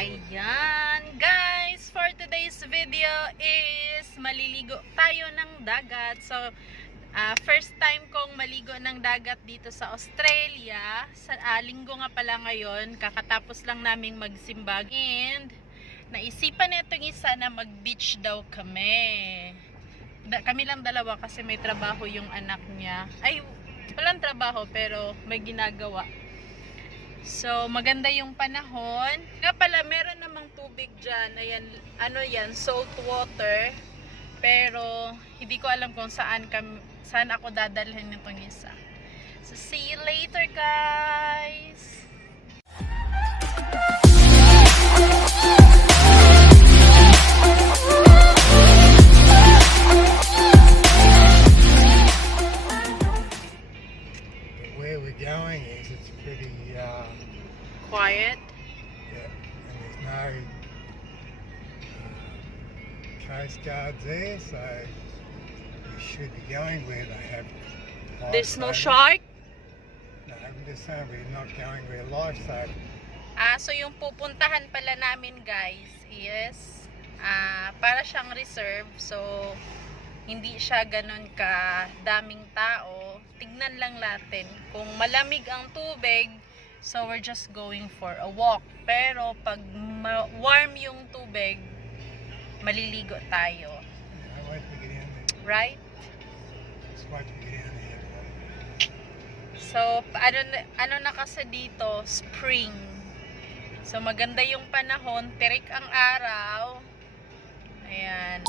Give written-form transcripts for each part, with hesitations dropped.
Ayan, guys, for today's video is maliligo tayo ng dagat. So, first time kong maligo ng dagat dito sa Australia. Sa linggo nga pala ngayon, kakatapos lang naming magsimbag. And naisipan itong isa na mag-beach daw kami. Kami lang dalawa kasi may trabaho yung anak niya. Ay, walang trabaho pero may ginagawa. So, maganda yung panahon. Nga pala, meron namang tubig dyan. Ayan, ano yan, salt water. Pero, hindi ko alam kung saan ako dadalhin nitong isa. So, see you later, guys! Where we're going is it's pretty Quiet. yeah, and there's no coast guards there, so we should be going where they have There's no lifesavers. shark. No, I'm just saying we're not going where lifesavers. So yung pupuntahan pala namin, guys, is para siyang reserve. So, hindi siya ganun ka daming tao. Tignan lang natin kung malamig ang tubig. So, we're just going for a walk. Pero, pag warm yung tubig, maliligo tayo. I wait to get in there. Right? Just wait to get in there. So, ano na kasi dito? Spring. So, maganda yung panahon. Tirik ang araw. Ayan.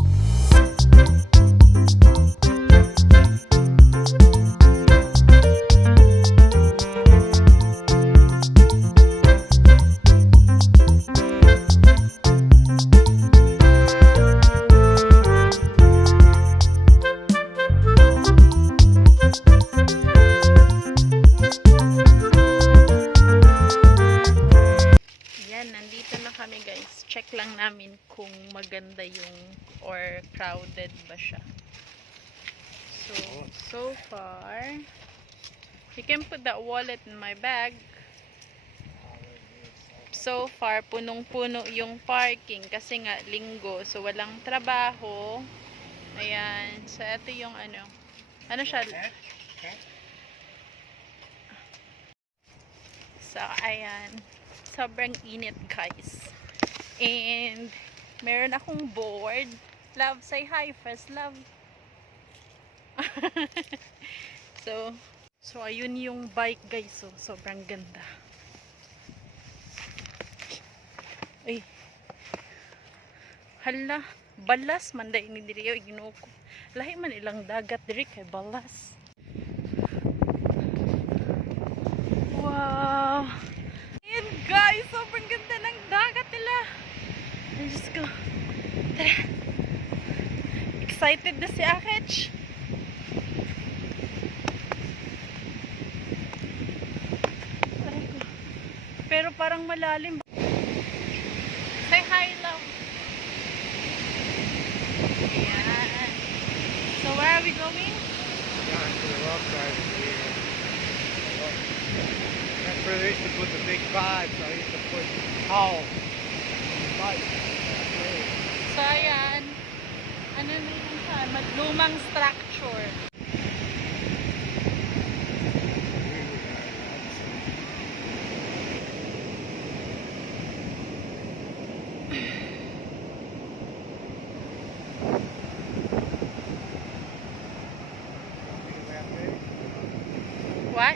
Nandito na kami, guys. Check lang namin kung maganda yung or crowded ba siya. So far, you can put that wallet in my bag. So far, punong-puno yung parking kasi nga linggo. So, walang trabaho. Ayan. So, ito yung ano siya? So, ayan. Sobrang init, guys. And meron akong board. Love, say hi first, love. So ayun yung bike, guys. So, sobrang ganda. Ay. Hala, balas man dahil ni diriyo iginuko. Lahi man ilang dagat diri kay balas. Wow. Guys, sobrang ganda ng dagat nila. Let's go. Tara. Excited na si Akech. Pero parang malalim. Say hi, love. Ayan. So where are we going? Going to the rock over here. That's where they used to put the big barge. I used to put coal in the boat. So ayan. Ano na yun siya? Lumang structure. What?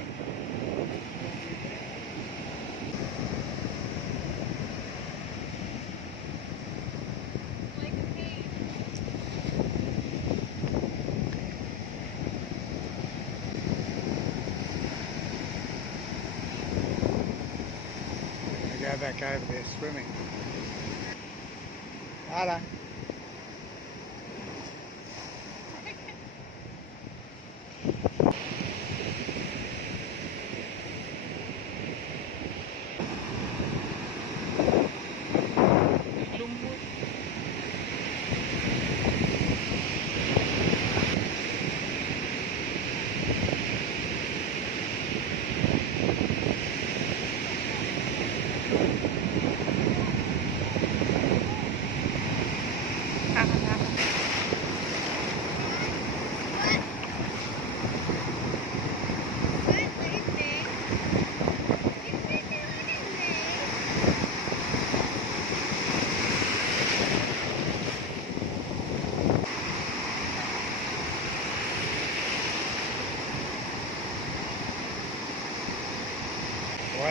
Go back over there swimming. Hello. Lumbot.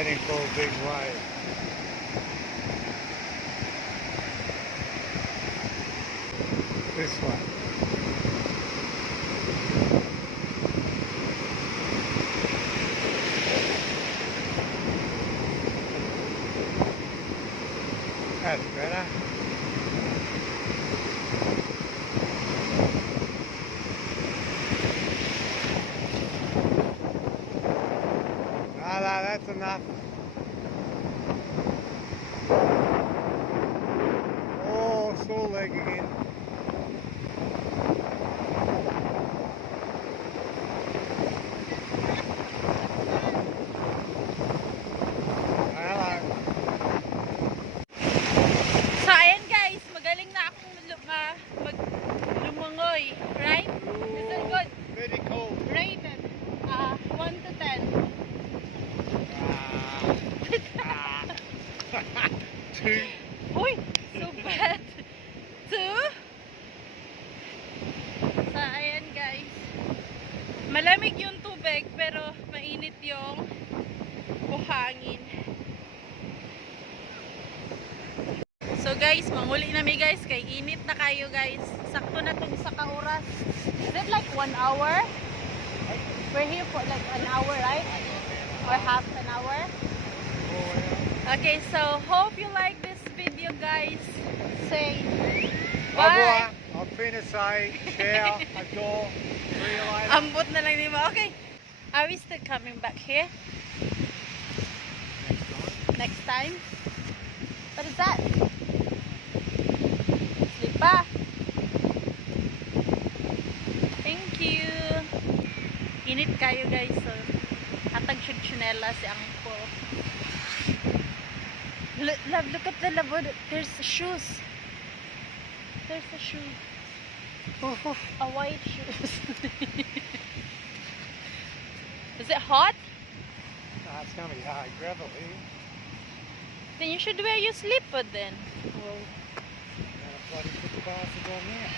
waiting for a big wave. This way. That's better. No, that's enough. Oh, sore leg again. Hello. So, ayan guys, magaling na akong lumangoy, right? Is it good? Very cold. Rated, 1 to 10. Two. Uy, so bad. 2? So, ayan guys. Malamig yung tubig, pero mainit yung buhangin. So guys, manguli na mi guys, kay init na kayo guys. Sakto na tong sa kauras. Is it like 1 hour? We're here for like an hour, right? Or half an hour? Okay, so hope you like this video guys. Say Au bye. revoir. Auf Wiedersehen. Ciao. Adore. See you later. Ambot na lang di ba? Okay. Are we still coming back here? Next time? What is that? Slipa. Thank you. Init kayo guys. So, hatag siya tsunela si Angko. Love, look at the labod. There's shoes. There's a shoe. A white shoes. Is it hot? Nah, it's going to be hard gravel here. Then you should wear your slipper then. Well, gotta bloody put the basket on now.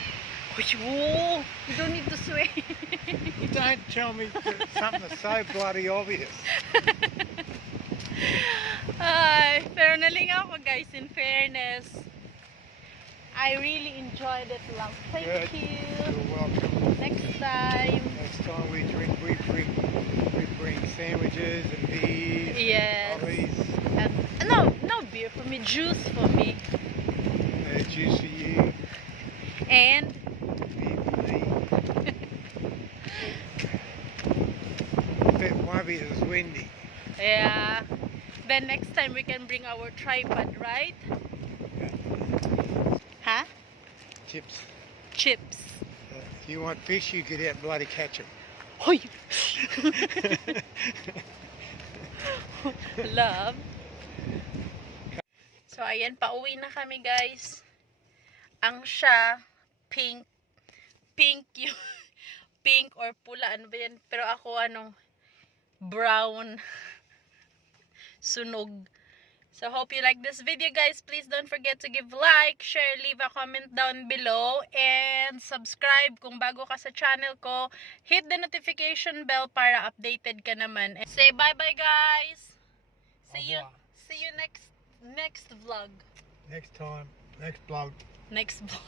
Whoa, you don't need to swear. Don't tell me something that's so bloody obvious. Ay, pero nalingaw ko guys, in fairness. I really enjoyed it lang. Thank Good. you. You're welcome. Next time. Next time we bring sandwiches and beers, Yes. lollies, No beer for me, juice for me. juice for you, And beer for me. It won't be as windy. yeah. Then next time we can bring our tripod, right? Huh? Chips. Chips. If you want fish, you get out and bloody catch them. Hoy! Love. So, ayan, pauwi na kami, guys. Ang siya, pink yung, pink or pula, ano ba yan? Pero ako, brown, sunog. So, hope you like this video, guys. Please don't forget to give like, share, leave a comment down below, and subscribe kung bago ka sa channel ko. Hit the notification bell para updated ka naman. And say bye-bye, guys! See you next vlog. Next time, next vlog. Next vlog.